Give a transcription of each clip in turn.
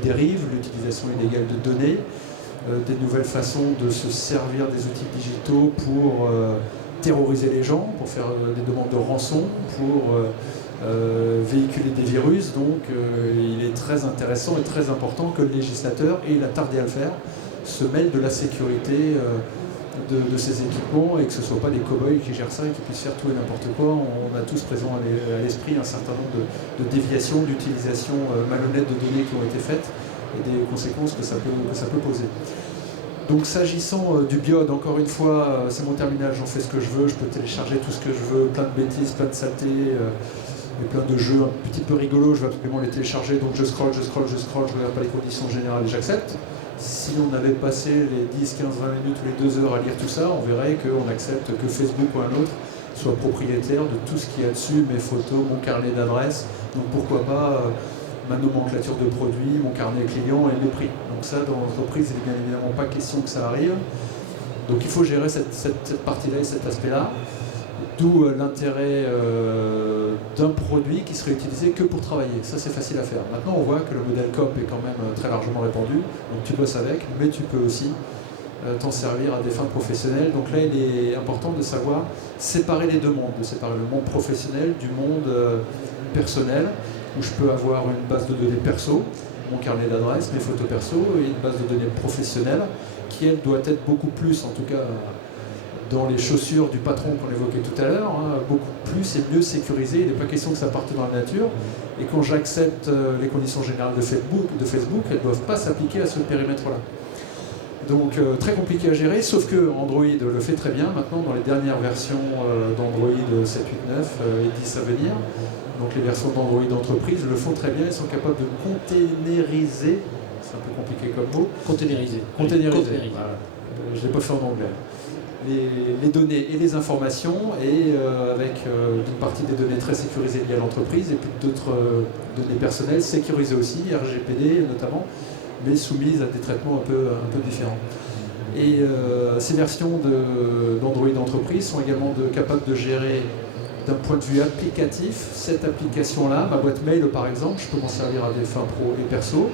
dérives, l'utilisation illégale de données, des nouvelles façons de se servir des outils digitaux pour terroriser les gens, pour faire des demandes de rançon, pour véhiculer des virus. Donc il est très intéressant et très important que le législateur, et il a tardé à le faire, se mêle de la sécurité de ces équipements et que ce ne soient pas des cow-boys qui gèrent ça et qui puissent faire tout et n'importe quoi. On a tous présent à l'esprit un certain nombre de déviations, d'utilisation malhonnête de données qui ont été faites et des conséquences que ça peut poser. Donc s'agissant du BIOD, encore une fois, c'est mon terminal, j'en fais ce que je veux, je peux télécharger tout ce que je veux, plein de bêtises, plein de saletés, et plein de jeux un petit peu rigolos, je vais absolument les télécharger, donc je scroll, je regarde pas les conditions générales et j'accepte. Si on avait passé les 10, 15, 20 minutes ou les 2 heures à lire tout ça, on verrait qu'on accepte que Facebook ou un autre soit propriétaire de tout ce qu'il y a dessus, mes photos, mon carnet d'adresses, donc pourquoi pas ma nomenclature de produits, mon carnet client et le prix. Donc ça, dans l'entreprise, il n'est bien évidemment pas question que ça arrive. Donc il faut gérer cette partie-là et cet aspect-là. D'où l'intérêt d'un produit qui serait utilisé que pour travailler. Ça, c'est facile à faire. Maintenant, on voit que le modèle COP est quand même très largement répandu. Donc tu bosses avec, mais tu peux aussi t'en servir à des fins professionnelles. Donc là, il est important de savoir séparer les deux mondes, de séparer le monde professionnel du monde personnel, où je peux avoir une base de données perso, mon carnet d'adresses, mes photos perso, et une base de données professionnelle qui, elle, doit être beaucoup plus, en tout cas dans les chaussures du patron qu'on évoquait tout à l'heure, beaucoup plus et mieux sécurisée. Il n'est pas question que ça parte dans la nature. Et quand j'accepte les conditions générales de Facebook, elles ne doivent pas s'appliquer à ce périmètre-là. Donc très compliqué à gérer, sauf que Android le fait très bien maintenant dans les dernières versions d'Android 7, 8, 9 et 10 à venir. Donc les versions d'Android d'entreprise le font très bien, ils sont capables de containeriser, c'est un peu compliqué comme mot. Containeriser. Voilà. Je ne l'ai pas fait en anglais. Les données et les informations, et avec une partie des données très sécurisées liées à l'entreprise et puis d'autres données personnelles sécurisées aussi, RGPD notamment, mais soumises à des traitements un peu différents. Et ces versions d'Android d'entreprise sont également capables de gérer d'un point de vue applicatif cette application-là. Ma boîte mail par exemple, je peux m'en servir à des fins pro et perso.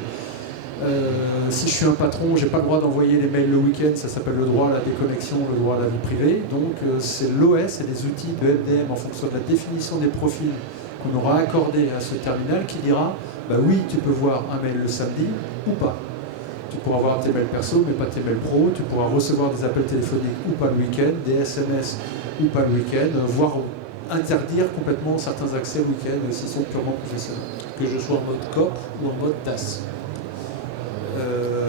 Si je suis un patron, je n'ai pas le droit d'envoyer les mails le week-end, ça s'appelle le droit à la déconnexion, le droit à la vie privée. Donc c'est l'OS et les outils de MDM en fonction de la définition des profils qu'on aura accordé à ce terminal qui dira bah oui, tu peux voir un mail le samedi ou pas. Tu pourras voir tes mails perso mais pas tes mails pro, tu pourras recevoir des appels téléphoniques ou pas le week-end, des SMS ou pas le week-end, voire interdire complètement certains accès le week-end s'ils sont purement professionnels. Que je sois en mode COP ou en mode TAS.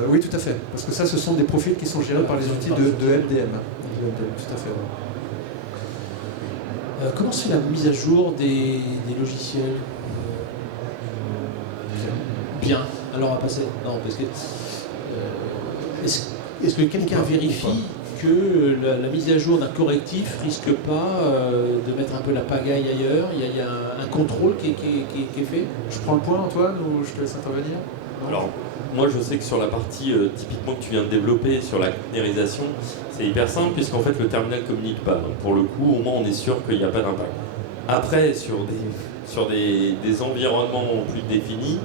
Oui, tout à fait. Parce que ça, ce sont des profils qui sont gérés par les outils de MDM. Tout à fait. Comment se fait la mise à jour des logiciels Bien. Alors on va passer. Non, parce que est-ce que quelqu'un vérifie que la mise à jour d'un correctif risque pas de mettre un peu la pagaille ailleurs? Il y a un contrôle qui est fait? Je prends le point, Antoine, ou je te laisse intervenir? Non. Alors, moi je sais que sur la partie typiquement que tu viens de développer, sur la conteneurisation, c'est hyper simple puisqu'en fait le terminal ne communique pas. Donc pour le coup, au moins on est sûr qu'il n'y a pas d'impact. Après, sur des environnements plus définis,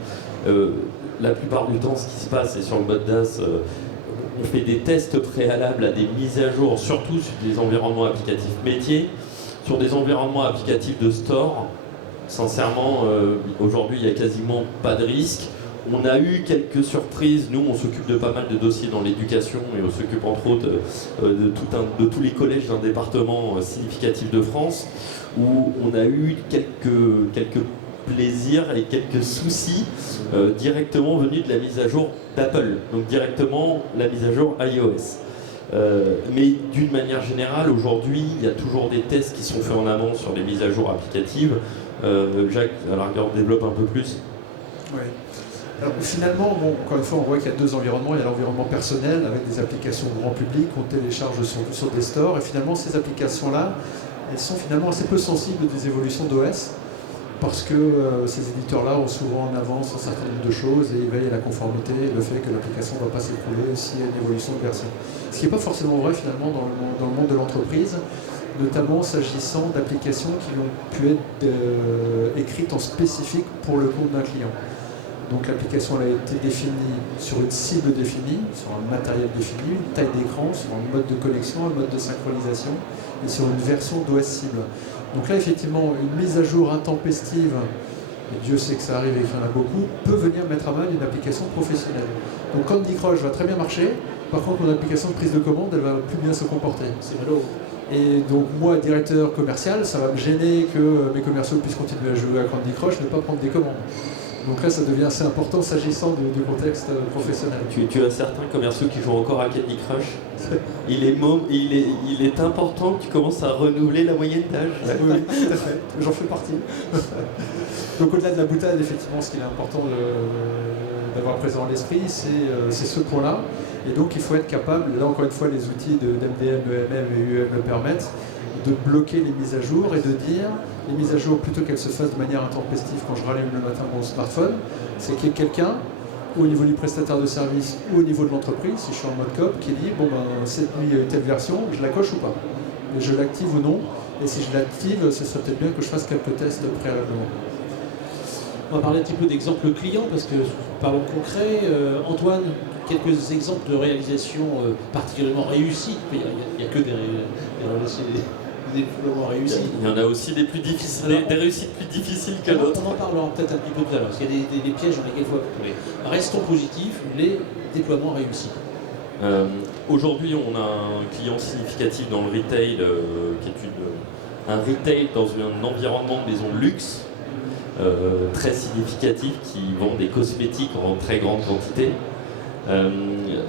la plupart du temps ce qui se passe, c'est sur le mode DAS, on fait des tests préalables à des mises à jour, surtout sur des environnements applicatifs métiers, sur des environnements applicatifs de store. Sincèrement, aujourd'hui il n'y a quasiment pas de risque. On a eu quelques surprises. Nous, on s'occupe de pas mal de dossiers dans l'éducation et on s'occupe entre autres de tous les collèges d'un département significatif de France où on a eu quelques plaisirs et quelques soucis directement venus de la mise à jour d'Apple. Donc directement la mise à jour iOS. Mais d'une manière générale, aujourd'hui, il y a toujours des tests qui sont faits en amont sur les mises à jour applicatives. Jacques, à la rigueur, développe un peu plus. Oui. Alors, finalement, encore une fois, on voit qu'il y a deux environnements. Il y a l'environnement personnel avec des applications grand public qu'on télécharge sur des stores. Et finalement, ces applications-là, elles sont finalement assez peu sensibles des évolutions d'OS parce que ces éditeurs-là ont souvent en avance un certain nombre de choses et ils veillent à la conformité et le fait que l'application ne va pas s'écrouler s'il y a une évolution de version. Ce qui n'est pas forcément vrai finalement dans le monde de l'entreprise, notamment s'agissant d'applications qui ont pu être écrites en spécifique pour le compte d'un client. Donc l'application elle a été définie sur une cible définie, sur un matériel défini, une taille d'écran, sur un mode de connexion, un mode de synchronisation et sur une version d'OS cible. Donc là effectivement une mise à jour intempestive, et Dieu sait que ça arrive et qu'il y en a beaucoup, peut venir mettre à mal une application professionnelle. Donc Candy Crush va très bien marcher, par contre mon application de prise de commande elle va plus bien se comporter. C'est malo. Et donc moi, directeur commercial, ça va me gêner que mes commerciaux puissent continuer à jouer à Candy Crush, ne pas prendre des commandes. Donc là, ça devient assez important s'agissant du contexte professionnel. Tu as certains commerciaux qui jouent encore à Candy Crush. Il est important que tu commences à renouveler la moyenne d'âge. Oui, tout à fait. J'en fais partie. Donc au-delà de la boutade, effectivement, ce qu'il est important d'avoir présent à l'esprit, c'est ce point-là. Et donc il faut être capable, là encore une fois, les outils d'MDM, EMM et UM le permettent, de bloquer les mises à jour et de dire, les mises à jour, plutôt qu'elles se fassent de manière intempestive quand je rallume le matin mon smartphone, c'est qu'il y ait quelqu'un, ou au niveau du prestataire de service, ou au niveau de l'entreprise, si je suis en mode COP, qui dit, bon ben, cette nuit il y a une telle version, je la coche ou pas, et je l'active ou non, et si je l'active, ce serait peut-être bien que je fasse quelques tests préalablement. On va parler un petit peu d'exemples clients, parce que parlons concret. Antoine, quelques exemples de réalisation particulièrement réussies. Il n'y a que des déploiements réussis. Il y en a aussi des plus difficiles, des réussites plus difficiles que d'autres. On en parlera peut-être un petit peu tout à l'heure, parce qu'il y a des pièges dans lesquels il faut appuyer. Restons positifs, les déploiements réussis. Aujourd'hui, on a un client significatif dans le retail, qui est un retail dans un environnement de maison de luxe, très significatif, qui vend des cosmétiques en très grande quantité.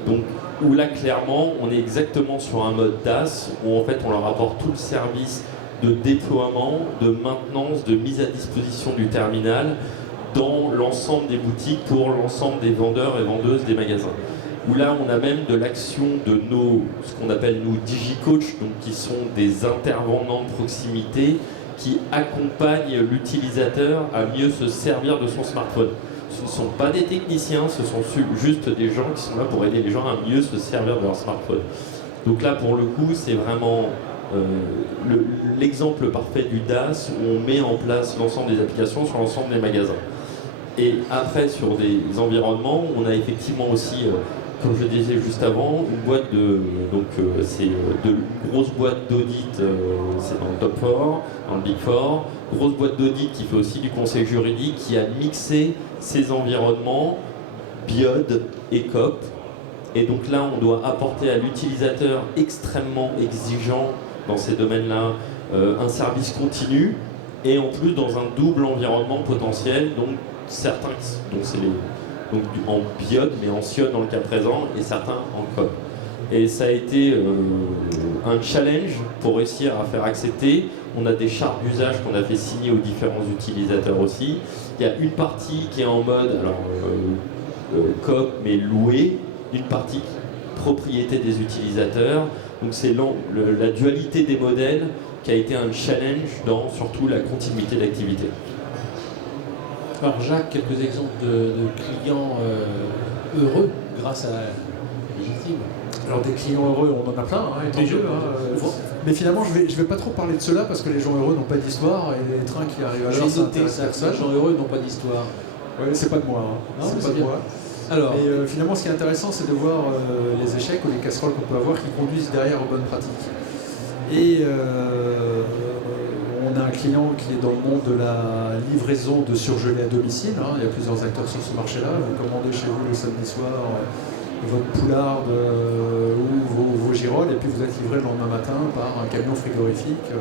Donc, où là, clairement, on est exactement sur un mode DaaS, où en fait, on leur apporte tout le service de déploiement, de maintenance, de mise à disposition du terminal dans l'ensemble des boutiques pour l'ensemble des vendeurs et vendeuses des magasins. Où là, on a même de l'action de ce qu'on appelle nos digicoach, donc qui sont des intervenants de proximité qui accompagnent l'utilisateur à mieux se servir de son smartphone. Ce ne sont pas des techniciens, ce sont juste des gens qui sont là pour aider les gens à mieux se servir de leur smartphone. Donc là, pour le coup, c'est vraiment l'exemple parfait du DaaS où on met en place l'ensemble des applications sur l'ensemble des magasins. Et après, sur des environnements, on a effectivement aussi, comme je disais juste avant, une boîte c'est de grosses boîtes d'audit, c'est dans le Top 4, dans le Big 4, grosse boîte d'audit qui fait aussi du conseil juridique, qui a mixé ces environnements, BIOD et COP. Et donc là, on doit apporter à l'utilisateur extrêmement exigeant dans ces domaines-là un service continu, et en plus dans un double environnement potentiel, donc certains, en BIOD, mais en CIOD dans le cas présent, et certains en COP. Et ça a été un challenge pour réussir à faire accepter. On a des chartes d'usage qu'on a fait signer aux différents utilisateurs aussi. Il y a une partie qui est en mode COP, mais loué, une partie propriété des utilisateurs. Donc c'est la dualité des modèles qui a été un challenge dans surtout la continuité d'activité. Alors Jacques, quelques exemples de clients heureux grâce à la légitime. Alors des clients heureux, on en a plein, hein, tant mieux. Mais finalement, je vais pas trop parler de cela parce que les gens heureux n'ont pas d'histoire et les trains qui arrivent à l'heure, ça intéresse personne. Les gens heureux n'ont pas d'histoire. Oui, c'est pas de moi. Hein. Non, c'est pas de moi. Alors, mais finalement, ce qui est intéressant, c'est de voir les échecs ou les casseroles qu'on peut avoir qui conduisent derrière aux bonnes pratiques. Et on a un client qui est dans le monde de la livraison de surgelés à domicile. Hein. Il y a plusieurs acteurs sur ce marché-là. Vous commandez chez vous le samedi soir votre poularde ou vos girolles, et puis vous êtes livré le lendemain matin par un camion frigorifique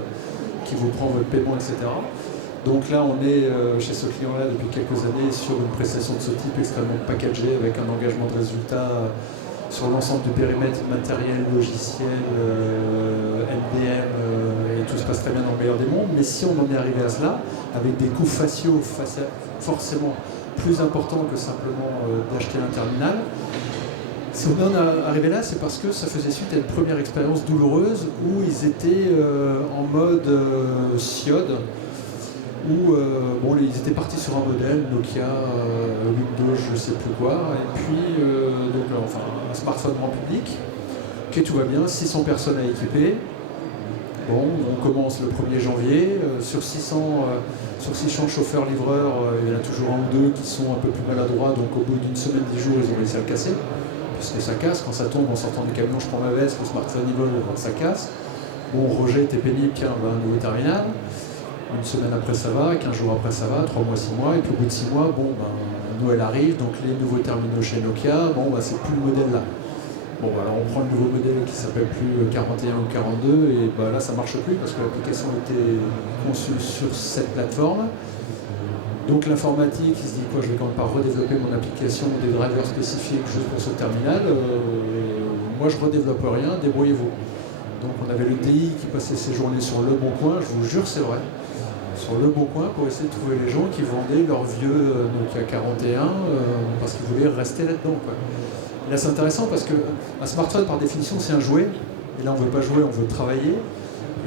qui vous prend votre paiement, etc. Donc là, on est chez ce client-là depuis quelques années sur une prestation de ce type extrêmement packagée avec un engagement de résultat sur l'ensemble du périmètre matériel, logiciel, MDM, et tout se passe très bien dans le meilleur des mondes. Mais si on en est arrivé à cela, avec des coûts faciaux forcément plus importants que simplement d'acheter un terminal, si on en est arrivé là, c'est parce que ça faisait suite à une première expérience douloureuse où ils étaient en mode CIOD, où ils étaient partis sur un modèle Nokia, Windows, je ne sais plus quoi, et puis un smartphone grand public, ok, tout va bien, 600 personnes à équiper, Bon, on commence le 1er janvier. Sur 600 chauffeurs-livreurs, il y en a toujours un ou deux qui sont un peu plus maladroits. Donc au bout d'une semaine, 10 jours, ils ont réussi à le casser. Puisque ça casse. Quand ça tombe en sortant du camion, je prends ma veste, le smartphone il vole, ça casse. Bon, Roger était pénible, tiens, un nouveau terminal. Une semaine après ça va, 15 jours après ça va, 3 mois, 6 mois. Et puis au bout de 6 mois, bon, Noël arrive, donc les nouveaux terminaux chez Nokia, bon, c'est plus le modèle là. Bon, alors on prend le nouveau modèle qui s'appelle plus 41 ou 42 et là ça marche plus parce que l'application était conçue sur cette plateforme. Donc l'informatique, il se dit quoi, je vais quand même pas redévelopper mon application, des drivers spécifiques juste pour ce terminal. Moi je redéveloppe rien, débrouillez-vous. Donc on avait le TI qui passait ses journées sur Le Bon Coin, je vous jure c'est vrai, sur Le Bon Coin pour essayer de trouver les gens qui vendaient leur vieux Nokia 41 parce qu'ils voulaient rester là-dedans, quoi. Et là c'est intéressant parce qu'un smartphone par définition c'est un jouet, et là on ne veut pas jouer, on veut travailler.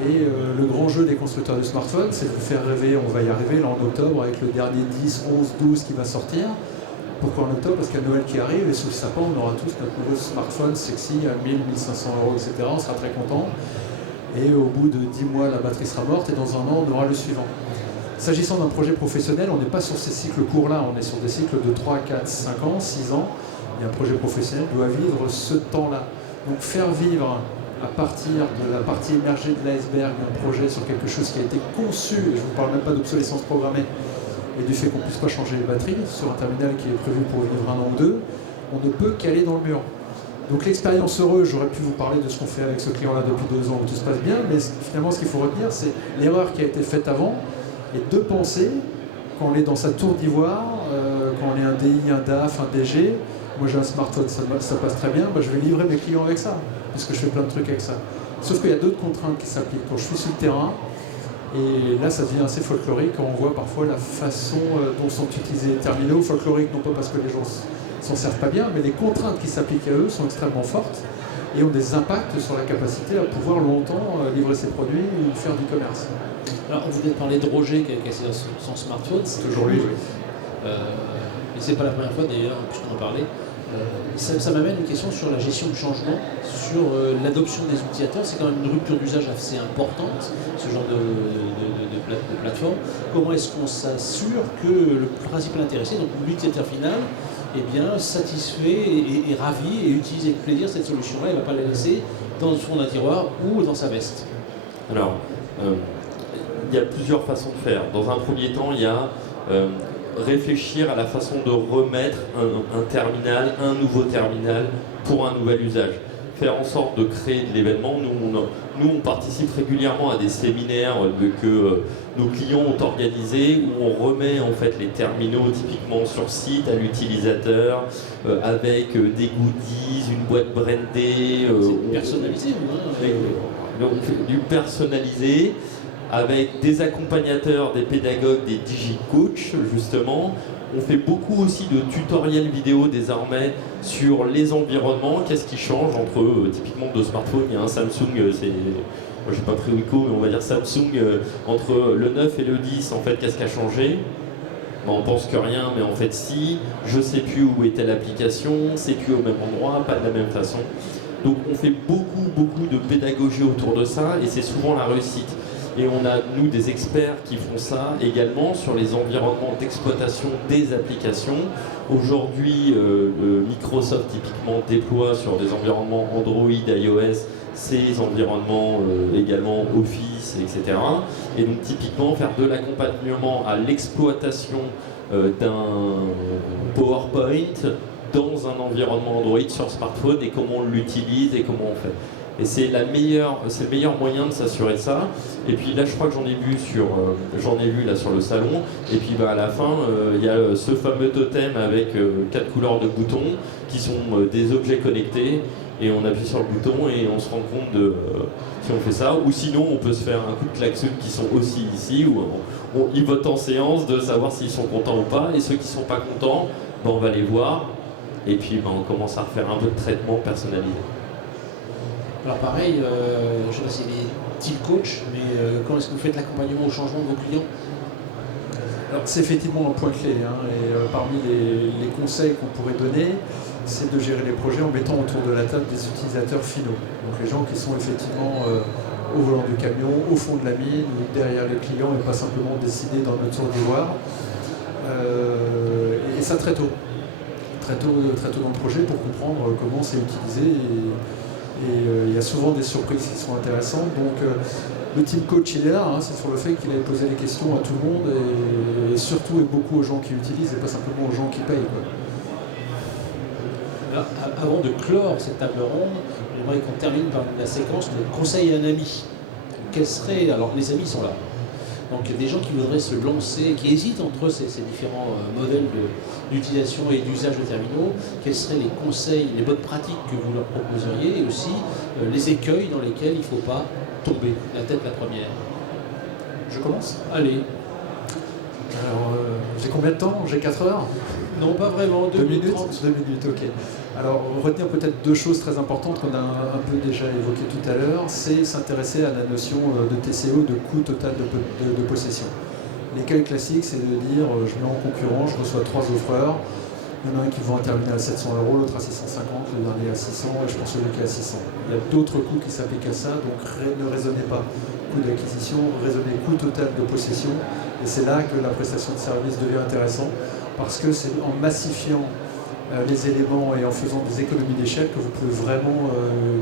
Et le grand jeu des constructeurs de smartphones, c'est de vous faire rêver, on va y arriver là en octobre avec le dernier 10, 11, 12 qui va sortir. Pourquoi en octobre? Parce qu'il y a Noël qui arrive et sous le sapin on aura tous notre nouveau smartphone sexy à 1000, 1500 €, etc. On sera très content. Et au bout de 10 mois la batterie sera morte et dans un an on aura le suivant. S'agissant d'un projet professionnel, on n'est pas sur ces cycles courts là, on est sur des cycles de 3, 4, 5 ans, 6 ans. Et un projet professionnel doit vivre ce temps-là. Donc faire vivre à partir de la partie émergée de l'iceberg un projet sur quelque chose qui a été conçu, et je ne vous parle même pas d'obsolescence programmée, et du fait qu'on ne puisse pas changer les batteries sur un terminal qui est prévu pour vivre 1 an ou 2, on ne peut qu'aller dans le mur. Donc l'expérience heureuse, j'aurais pu vous parler de ce qu'on fait avec ce client-là depuis 2 ans où tout se passe bien, mais finalement ce qu'il faut retenir, c'est l'erreur qui a été faite avant, et de penser, quand on est dans sa tour d'ivoire, quand on est un DI, un DAF, un DG, moi j'ai un smartphone, ça passe très bien, je vais livrer mes clients avec ça, puisque je fais plein de trucs avec ça. Sauf qu'il y a d'autres contraintes qui s'appliquent. Quand je suis sur le terrain, et là ça devient assez folklorique, quand on voit parfois la façon dont sont utilisés les terminaux, folklorique non pas parce que les gens s'en servent pas bien, mais les contraintes qui s'appliquent à eux sont extrêmement fortes et ont des impacts sur la capacité à pouvoir longtemps livrer ses produits ou faire du commerce. Alors vous avez parlé de Roger qui a cassé son smartphone. C'est toujours lui. Et c'est pas la première fois d'ailleurs, puisqu'on en parlait. Ça m'amène une question sur la gestion du changement, sur l'adoption des utilisateurs. C'est quand même une rupture d'usage assez importante, ce genre de plateforme. Comment est-ce qu'on s'assure que le principal intéressé, donc l'utilisateur final, est bien satisfait et ravi et utilise avec plaisir cette solution-là, il ne va pas la laisser dans le fond d'un tiroir ou dans sa veste? Alors, il y a plusieurs façons de faire. Dans un premier temps, il y a réfléchir à la façon de remettre un terminal, un nouveau terminal pour un nouvel usage. Faire en sorte de créer de l'événement. Nous, on participe régulièrement à des séminaires que nos clients ont organisés où on remet en fait les terminaux typiquement sur site à l'utilisateur avec des goodies, une boîte brandée. C'est personnalisé, on fait du personnalisé, avec des accompagnateurs, des pédagogues, des digicoachs justement. On fait beaucoup aussi de tutoriels vidéo désormais sur les environnements, qu'est-ce qui change entre typiquement deux smartphones. Il y a un Samsung, moi j'ai pas pris Wiko, mais on va dire Samsung, entre le 9 et le 10, en fait qu'est-ce qui a changé? On pense que rien, mais en fait si, je sais plus où était l'application, c'est plus au même endroit, pas de la même façon. Donc on fait beaucoup de pédagogie autour de ça et c'est souvent la réussite. Et on a, nous, des experts qui font ça également sur les environnements d'exploitation des applications. Aujourd'hui, Microsoft, typiquement, déploie sur des environnements Android, iOS, ces environnements également Office, etc. Et donc, typiquement, faire de l'accompagnement à l'exploitation d'un PowerPoint dans un environnement Android sur smartphone et comment on l'utilise et comment on fait. Et c'est le meilleur moyen de s'assurer ça. Et puis là, je crois que j'en ai vu là sur le salon. Et puis à la fin, il y a ce fameux totem avec 4 couleurs de boutons qui sont des objets connectés. Et on appuie sur le bouton et on se rend compte de si on fait ça. Ou sinon, on peut se faire un coup de klaxon qui sont aussi ici, où ils votent en séance de savoir s'ils sont contents ou pas. Et ceux qui ne sont pas contents, on va les voir. Et puis on commence à refaire un peu de traitement personnalisé. Alors pareil, je ne sais pas si c'est type coach, mais comment est-ce que vous faites l'accompagnement au changement de vos clients? Alors c'est effectivement un point clé, et parmi les conseils qu'on pourrait donner, c'est de gérer les projets en mettant autour de la table des utilisateurs finaux. Donc les gens qui sont effectivement au volant du camion, au fond de la mine, ou derrière les clients, et pas simplement décider dans notre tour d'ivoire. Et ça très tôt. Très tôt dans le projet pour comprendre comment c'est utilisé. Et il y a souvent des surprises qui sont intéressantes. Donc le team coach il est là, hein, c'est sur le fait qu'il avait posé les questions à tout le monde et surtout et beaucoup aux gens qui utilisent et pas simplement aux gens qui payent, quoi. Alors, avant de clore cette table ronde, j'aimerais qu'on termine par la séquence de conseil à un ami. Quels seraient, alors les amis sont là, donc des gens qui voudraient se lancer, qui hésitent entre ces différents modèles d'utilisation et d'usage de terminaux, quels seraient les conseils, les bonnes pratiques que vous leur proposeriez et aussi les écueils dans lesquels il ne faut pas tomber, la tête la première. Je commence. Allez. Alors, j'ai combien de temps? J'ai 4 heures? Non, pas vraiment, 2 minutes 30. 2 minutes, ok. Alors, retenir peut-être 2 choses très importantes qu'on a un peu déjà évoquées tout à l'heure, c'est s'intéresser à la notion de TCO, de coût total de possession. L'écueil classique, c'est de dire, je mets en concurrence, je reçois 3 offreurs, il y en a un qui vend un terminal à 700 €, l'autre à 650, le dernier à 600, et je pense celui qui est à 600. Il y a d'autres coûts qui s'appliquent à ça, donc ne raisonnez pas coût d'acquisition, raisonnez coût total de possession, et c'est là que la prestation de service devient intéressante, parce que c'est en massifiant les éléments et en faisant des économies d'échelle que vous pouvez vraiment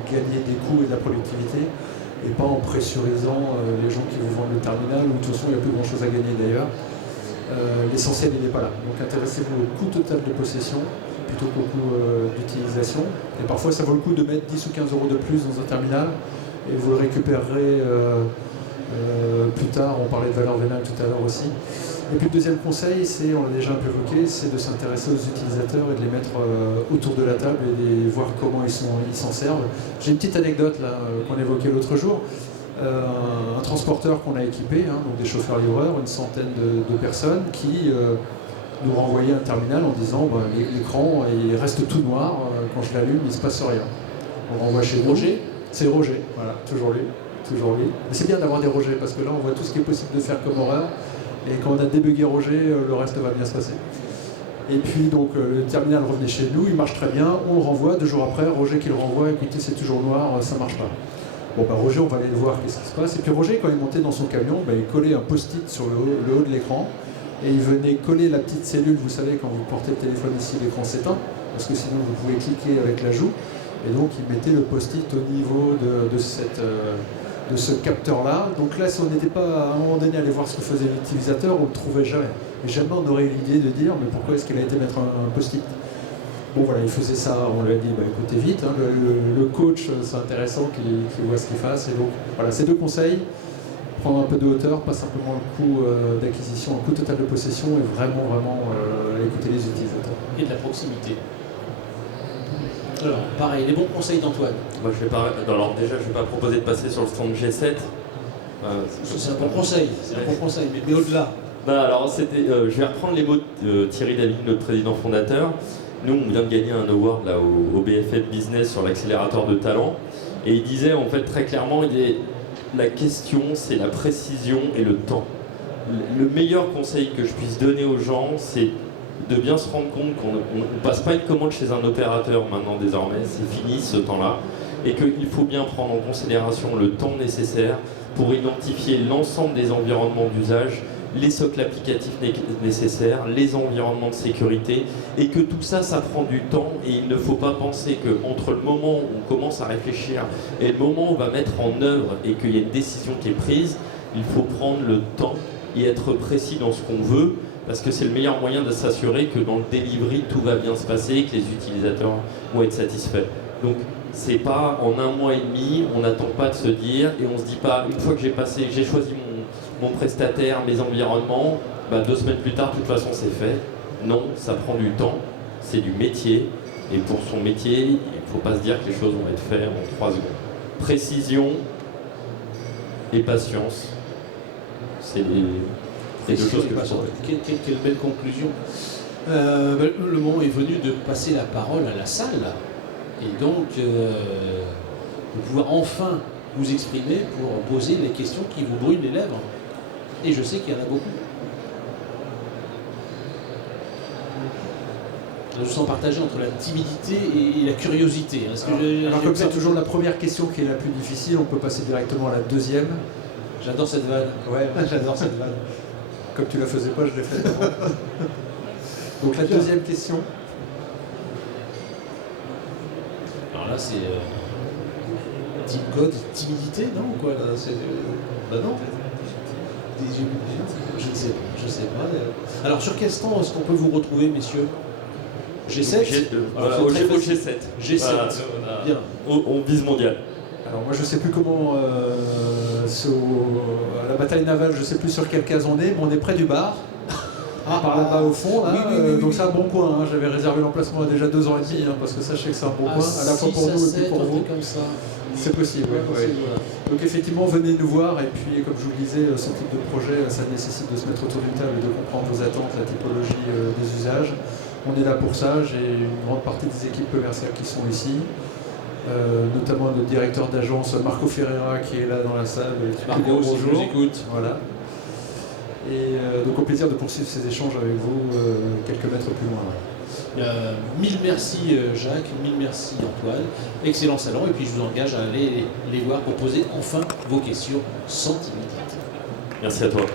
gagner des coûts et de la productivité, et pas en pressurisant les gens qui vous vendent le terminal, où de toute façon il n'y a plus grand chose à gagner d'ailleurs. L'essentiel il n'est pas là. Donc intéressez-vous au coût total de possession plutôt qu'au coût d'utilisation. Et parfois ça vaut le coup de mettre 10 ou 15 € de plus dans un terminal et vous le récupérerez plus tard. On parlait de valeur vénale tout à l'heure aussi. Et puis le deuxième conseil, c'est, on l'a déjà un peu évoqué, c'est de s'intéresser aux utilisateurs et de les mettre autour de la table et de voir comment ils s'en servent. J'ai une petite anecdote là qu'on évoquait l'autre jour. Un transporteur qu'on a équipé, hein, donc des chauffeurs-livreurs, une centaine de personnes qui nous renvoyaient un terminal en disant l'écran il reste tout noir, quand je l'allume il ne se passe rien. On renvoie chez Roger. C'est Roger, voilà, toujours lui. Mais c'est bien d'avoir des Roger parce que là on voit tout ce qui est possible de faire comme horreur. Et quand on a débugué Roger, le reste va bien se passer. Et puis donc le terminal revenait chez nous, il marche très bien, on le renvoie, 2 jours après, Roger qui le renvoie, écoutez c'est toujours noir, ça marche pas. Bon Roger, on va aller voir qu'est-ce qui se passe. Et puis Roger, quand il montait dans son camion, il collait un post-it sur le haut de l'écran, et il venait coller la petite cellule, vous savez quand vous portez le téléphone ici, l'écran s'éteint, parce que sinon vous pouvez cliquer avec l'ajout, et donc il mettait le post-it au niveau de ce capteur-là. Donc là, si on n'était pas à un moment donné à aller voir ce que faisait l'utilisateur, on ne le trouvait jamais. Et jamais on aurait eu l'idée de dire, mais pourquoi est-ce qu'il a été mettre un post-it? Bon voilà, il faisait ça, on lui a dit, écoutez vite, hein, le coach, c'est intéressant qu'il voit ce qu'il fasse. Et donc voilà, ces 2 conseils, prendre un peu de hauteur, pas simplement le coût d'acquisition, le coût total de possession, et vraiment écouter les utilisateurs. Et de la proximité. Alors, pareil, les bons conseils d'Antoine. Moi, alors déjà, je ne vais pas proposer de passer sur le stand G7. C'est un bon conseil, mais au-delà. Alors, je vais reprendre les mots de Thierry David, notre président fondateur. Nous, on vient de gagner un award là, au BFM Business sur l'accélérateur de talent. Et il disait, en fait, très clairement, la question, c'est la précision et le temps. Le meilleur conseil que je puisse donner aux gens, c'est de bien se rendre compte qu'on ne passe pas une commande chez un opérateur maintenant désormais, c'est fini ce temps-là, et qu'il faut bien prendre en considération le temps nécessaire pour identifier l'ensemble des environnements d'usage, les socles applicatifs nécessaires, les environnements de sécurité, et que tout ça, ça prend du temps, et il ne faut pas penser qu'entre le moment où on commence à réfléchir et le moment où on va mettre en œuvre et qu'il y a une décision qui est prise, il faut prendre le temps et être précis dans ce qu'on veut, parce que c'est le meilleur moyen de s'assurer que dans le delivery, tout va bien se passer et que les utilisateurs vont être satisfaits. Donc, c'est pas en 1 mois et demi, on n'attend pas de se dire, et on se dit pas, une fois que j'ai choisi mon prestataire, mes environnements, 2 semaines plus tard, de toute façon, c'est fait. Non, ça prend du temps, c'est du métier, et pour son métier, il ne faut pas se dire que les choses vont être faites en 3 secondes. Précision et patience, c'est les 2 choses que je pourrais. Quelle belle conclusion. Le moment est venu de passer la parole à la salle et donc de pouvoir enfin vous exprimer pour poser les questions qui vous brûlent les lèvres. Et je sais qu'il y en a beaucoup. Je sens partagé entre la timidité et la curiosité. Hein. Alors comme c'est toujours la première question qui est la plus difficile, on peut passer directement à la deuxième. J'adore cette vanne. Ouais, J'adore cette vanne. Comme tu la faisais pas, je l'ai faite avant. Donc la deuxième question. Alors là, c'est Team Code, timidité, non ou quoi là, bah non. Je ne sais pas, je sais pas. Alors sur quel stand est-ce qu'on peut vous retrouver, messieurs? G7. Voilà, au G7. G7. Voilà, Bien. on vise mondial. Alors moi je sais plus comment à la bataille navale, je sais plus sur quelle case on est, mais on est près du bar. Par là-bas au fond, là, oui, donc c'est un bon point. Hein. J'avais réservé l'emplacement il y a déjà 2 ans et demi, hein, parce que sachez que c'est un bon point, à la fois pour nous et puis pour vous. Comme ça. C'est possible, ouais. Voilà. Donc effectivement, venez nous voir, et puis comme je vous le disais, ce type de projet, ça nécessite de se mettre autour d'une table et de comprendre vos attentes, la typologie des usages. On est là pour ça, j'ai une grande partie des équipes commerciales qui sont ici. Notamment notre directeur d'agence Marco Ferreira qui est là dans la salle. Marco, si je vous écoute. Voilà. Et donc au plaisir de poursuivre ces échanges avec vous quelques mètres plus loin. Mille merci Jacques, mille merci Antoine. Excellent salon et puis je vous engage à aller les voir pour poser enfin vos questions sans timidité. Merci à toi.